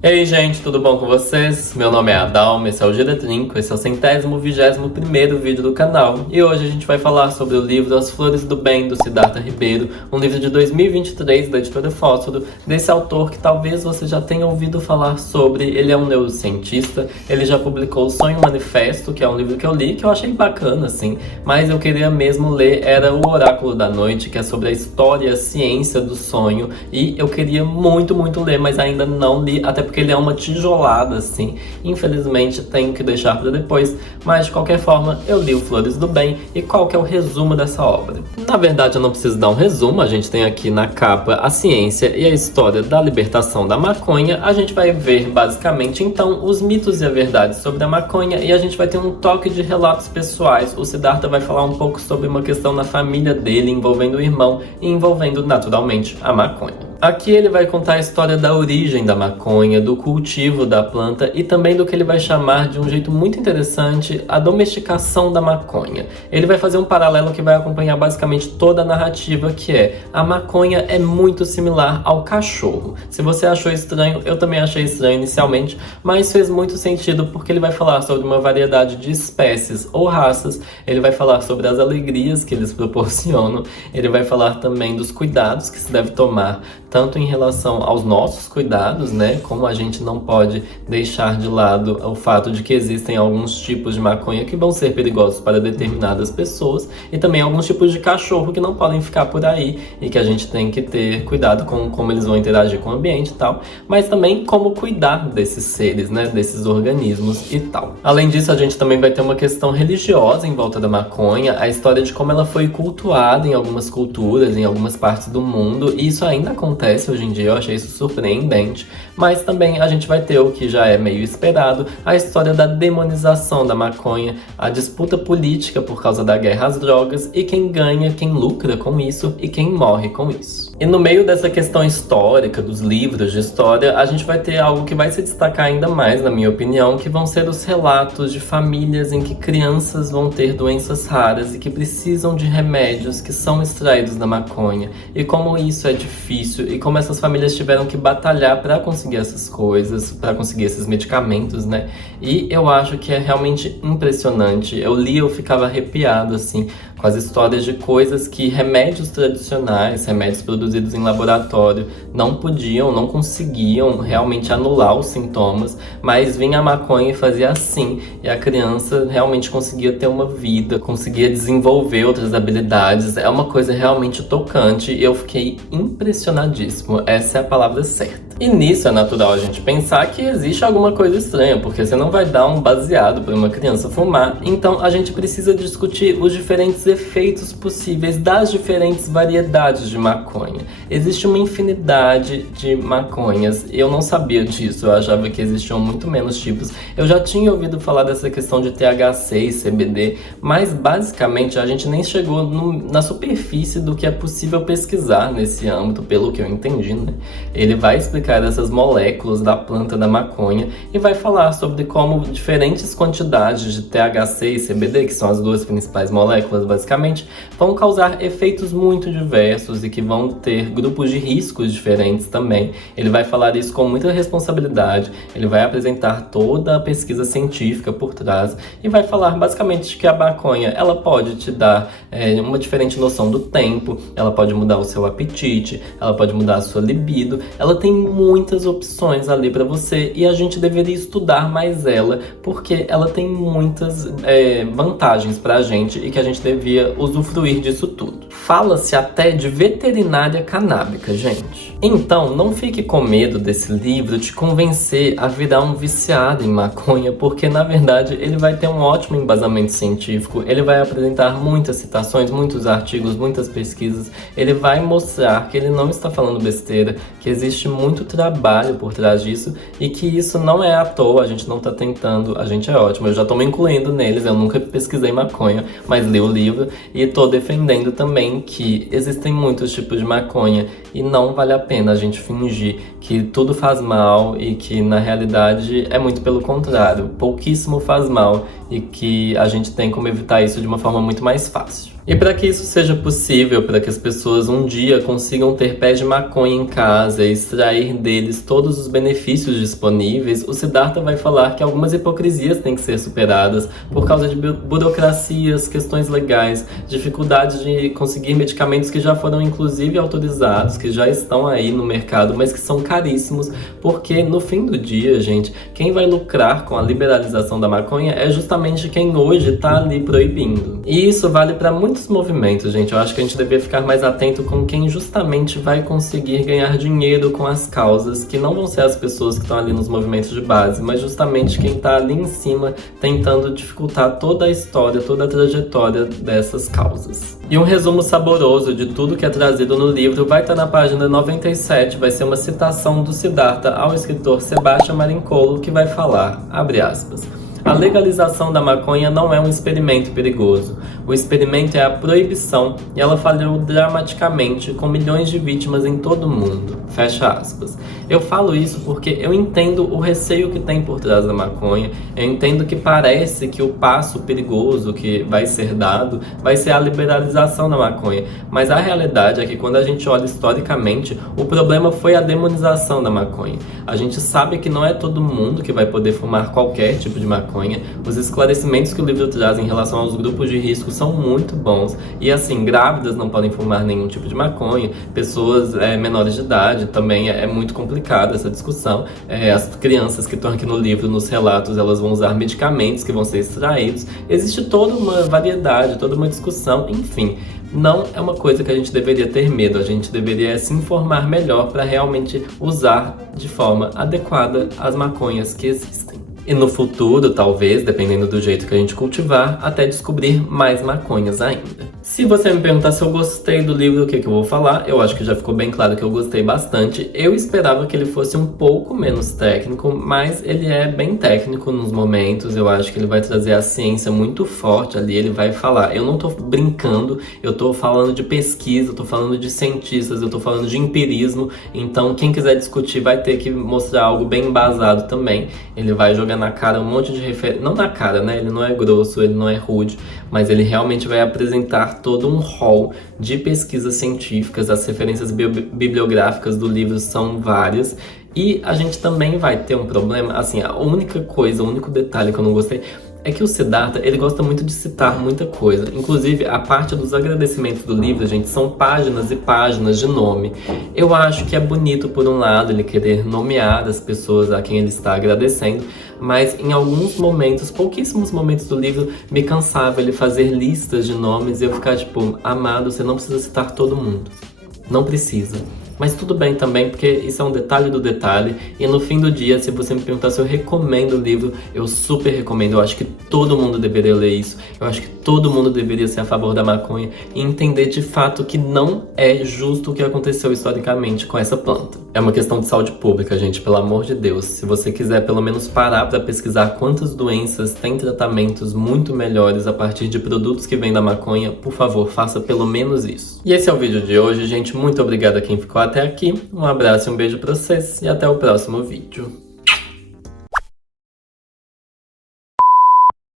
Ei, gente, tudo bom com vocês? Meu nome é Adalma, esse é o Giratrinco, esse é o 121º vídeo do canal. E hoje a gente vai falar sobre o livro As Flores do Bem, do Siddhartha Ribeiro, um livro de 2023 da editora Fósforo, desse autor que talvez você já tenha ouvido falar sobre. Ele é um neurocientista, ele já publicou O Sonho Manifesto, que é um livro que eu li, que eu achei bacana, assim, mas eu queria mesmo ler, era O Oráculo da Noite, que é sobre a história, a ciência do sonho, e eu queria muito ler, mas ainda não li, até porque ele é uma tijolada, assim. Infelizmente, tenho que deixar para depois, mas de qualquer forma, eu li o Flores do Bem. E qual que é o resumo dessa obra? Na verdade, eu não preciso dar um resumo, a gente tem aqui na capa a ciência e a história da libertação da maconha. A gente vai ver, basicamente, então, os mitos e a verdade sobre a maconha, e a gente vai ter um toque de relatos pessoais. O Siddhartha vai falar um pouco sobre uma questão na família dele, envolvendo o irmão e envolvendo, naturalmente, a maconha. Aqui ele vai contar a história da origem da maconha, do cultivo da planta e também do que ele vai chamar de um jeito muito interessante, a domesticação da maconha. Ele vai fazer um paralelo que vai acompanhar basicamente toda a narrativa, que é: a maconha é muito similar ao cachorro. Se você achou estranho, eu também achei estranho inicialmente, mas fez muito sentido porque ele vai falar sobre uma variedade de espécies ou raças, ele vai falar sobre as alegrias que eles proporcionam, ele vai falar também dos cuidados que se deve tomar, tanto em relação aos nossos cuidados, né, como a gente não pode deixar de lado o fato de que existem alguns tipos de maconha que vão ser perigosos para determinadas pessoas, e também alguns tipos de cachorro que não podem ficar por aí e que a gente tem que ter cuidado com como eles vão interagir com o ambiente e tal, mas também como cuidar desses seres, né, desses organismos e tal. Além disso, a gente também vai ter uma questão religiosa em volta da maconha, a história de como ela foi cultuada em algumas culturas, em algumas partes do mundo, e isso ainda acontece hoje em dia. Eu achei isso surpreendente, mas também a gente vai ter o que já é meio esperado, a história da demonização da maconha, a disputa política por causa da guerra às drogas, e quem ganha, quem lucra com isso e quem morre com isso. E no meio dessa questão histórica, dos livros de história, a gente vai ter algo que vai se destacar ainda mais, na minha opinião, que vão ser os relatos de famílias em que crianças vão ter doenças raras e que precisam de remédios que são extraídos da maconha, e como isso é difícil e como essas famílias tiveram que batalhar para conseguir essas coisas, para conseguir esses medicamentos, né? E eu acho que é realmente impressionante. Eu li, eu ficava arrepiado, assim, com as histórias de coisas que remédios tradicionais, remédios produzidos em laboratório, não podiam, não conseguiam realmente anular os sintomas, mas vinha a maconha e fazia assim, e a criança realmente conseguia ter uma vida, conseguia desenvolver outras habilidades. É uma coisa realmente tocante e eu fiquei impressionadíssimo, essa é a palavra certa. E nisso é natural a gente pensar que existe alguma coisa estranha, porque você não vai dar um baseado para uma criança fumar. Então a gente precisa discutir os diferentes efeitos possíveis das diferentes variedades de maconha. Existe uma infinidade de maconhas, eu não sabia disso, eu achava que existiam muito menos tipos. Eu já tinha ouvido falar dessa questão de THC e CBD, mas basicamente a gente nem chegou na superfície do que é possível pesquisar nesse âmbito, pelo que eu entendi, né? Ele vai explicar dessas moléculas da planta da maconha e vai falar sobre como diferentes quantidades de THC e CBD, que são as duas principais moléculas basicamente, vão causar efeitos muito diversos e que vão ter grupos de riscos diferentes também. Ele vai falar isso com muita responsabilidade, ele vai apresentar toda a pesquisa científica por trás e vai falar basicamente que a maconha, ela pode te dar uma diferente noção do tempo, ela pode mudar o seu apetite, ela pode mudar a sua libido, ela tem muitas opções ali para você e a gente deveria estudar mais ela, porque ela tem muitas vantagens pra gente e que a gente devia usufruir disso tudo. Fala-se até de veterinária canábica, gente. Então, não fique com medo desse livro te convencer a virar um viciado em maconha, porque na verdade ele vai ter um ótimo embasamento científico, ele vai apresentar muitas citações, muitos artigos, muitas pesquisas, ele vai mostrar que ele não está falando besteira, que existe muito trabalho por trás disso e que isso não é à toa, a gente não tá tentando, a gente é ótimo, eu já tô me incluindo neles, eu nunca pesquisei maconha, mas li o livro e tô defendendo também que existem muitos tipos de maconha e não vale a pena a gente fingir que tudo faz mal e que na realidade é muito pelo contrário, pouquíssimo faz mal e que a gente tem como evitar isso de uma forma muito mais fácil. E para que isso seja possível, para que as pessoas um dia consigam ter pés de maconha em casa e extrair deles todos os benefícios disponíveis, o Siddhartha vai falar que algumas hipocrisias têm que ser superadas por causa de burocracias, questões legais, dificuldades de conseguir medicamentos que já foram inclusive autorizados, que já estão aí no mercado, mas que são caríssimos, porque no fim do dia, gente, quem vai lucrar com a liberalização da maconha é justamente quem hoje está ali proibindo. E isso vale para muitos movimentos, gente. Eu acho que a gente deveria ficar mais atento com quem justamente vai conseguir ganhar dinheiro com as causas, que não vão ser as pessoas que estão ali nos movimentos de base, mas justamente quem está ali em cima tentando dificultar toda a história, toda a trajetória dessas causas. E um resumo saboroso de tudo que é trazido no livro vai estar na página 97, vai ser uma citação do Siddhartha ao escritor Sebastian Marinkoğlu, que vai falar, abre aspas, a legalização da maconha não é um experimento perigoso. O experimento é a proibição e ela falhou dramaticamente, com milhões de vítimas em todo o mundo. Fecha aspas. Eu falo isso porque eu entendo o receio que tem por trás da maconha, eu entendo que parece que o passo perigoso que vai ser dado vai ser a liberalização da maconha, mas a realidade é que quando a gente olha historicamente, o problema foi a demonização da maconha. A gente sabe que não é todo mundo que vai poder fumar qualquer tipo de maconha. Os esclarecimentos que o livro traz em relação aos grupos de risco são muito bons. E assim, grávidas não podem fumar nenhum tipo de maconha, pessoas menores de idade também é muito complicada essa discussão. As crianças que estão aqui no livro, nos relatos, elas vão usar medicamentos que vão ser extraídos. Existe toda uma variedade, toda uma discussão, enfim. Não é uma coisa que a gente deveria ter medo, a gente deveria se informar melhor para realmente usar de forma adequada as maconhas que existem. E no futuro, talvez, dependendo do jeito que a gente cultivar, até descobrir mais maconhas ainda. Se você me perguntar se eu gostei do livro, o que eu vou falar, eu acho que já ficou bem claro que eu gostei bastante. Eu esperava que ele fosse um pouco menos técnico, mas ele é bem técnico nos momentos. Eu acho que ele vai trazer a ciência muito forte ali, ele vai falar. Eu não tô brincando, eu tô falando de pesquisa, eu tô falando de cientistas, eu tô falando de empirismo. Então quem quiser discutir vai ter que mostrar algo bem embasado também. Ele vai jogar na cara um monte de referências, não na cara, né? Ele não é grosso, ele não é rude, mas ele realmente vai apresentar todo um rol de pesquisas científicas. As referências bibliográficas do livro são várias. E a gente também vai ter um problema, assim, a única coisa, o único detalhe que eu não gostei é que o Siddhartha, ele gosta muito de citar muita coisa. Inclusive, a parte dos agradecimentos do livro, gente, são páginas e páginas de nome. Eu acho que é bonito, por um lado, ele querer nomear as pessoas a quem ele está agradecendo, mas em alguns momentos, pouquíssimos momentos do livro, me cansava ele fazer listas de nomes e eu ficar tipo, amado, você não precisa citar todo mundo. Não precisa. Mas tudo bem também, porque isso é um detalhe do detalhe. E no fim do dia, se você me perguntar se eu recomendo o livro, eu super recomendo. Eu acho que todo mundo deveria ler isso. Eu acho que todo mundo deveria ser a favor da maconha e entender de fato que não é justo o que aconteceu historicamente com essa planta. É uma questão de saúde pública, gente, pelo amor de Deus. Se você quiser pelo menos parar para pesquisar quantas doenças têm tratamentos muito melhores a partir de produtos que vêm da maconha, por favor, faça pelo menos isso. E esse é o vídeo de hoje, gente. Muito obrigado a quem ficou até aqui. Um abraço e um beijo pra vocês e até o próximo vídeo.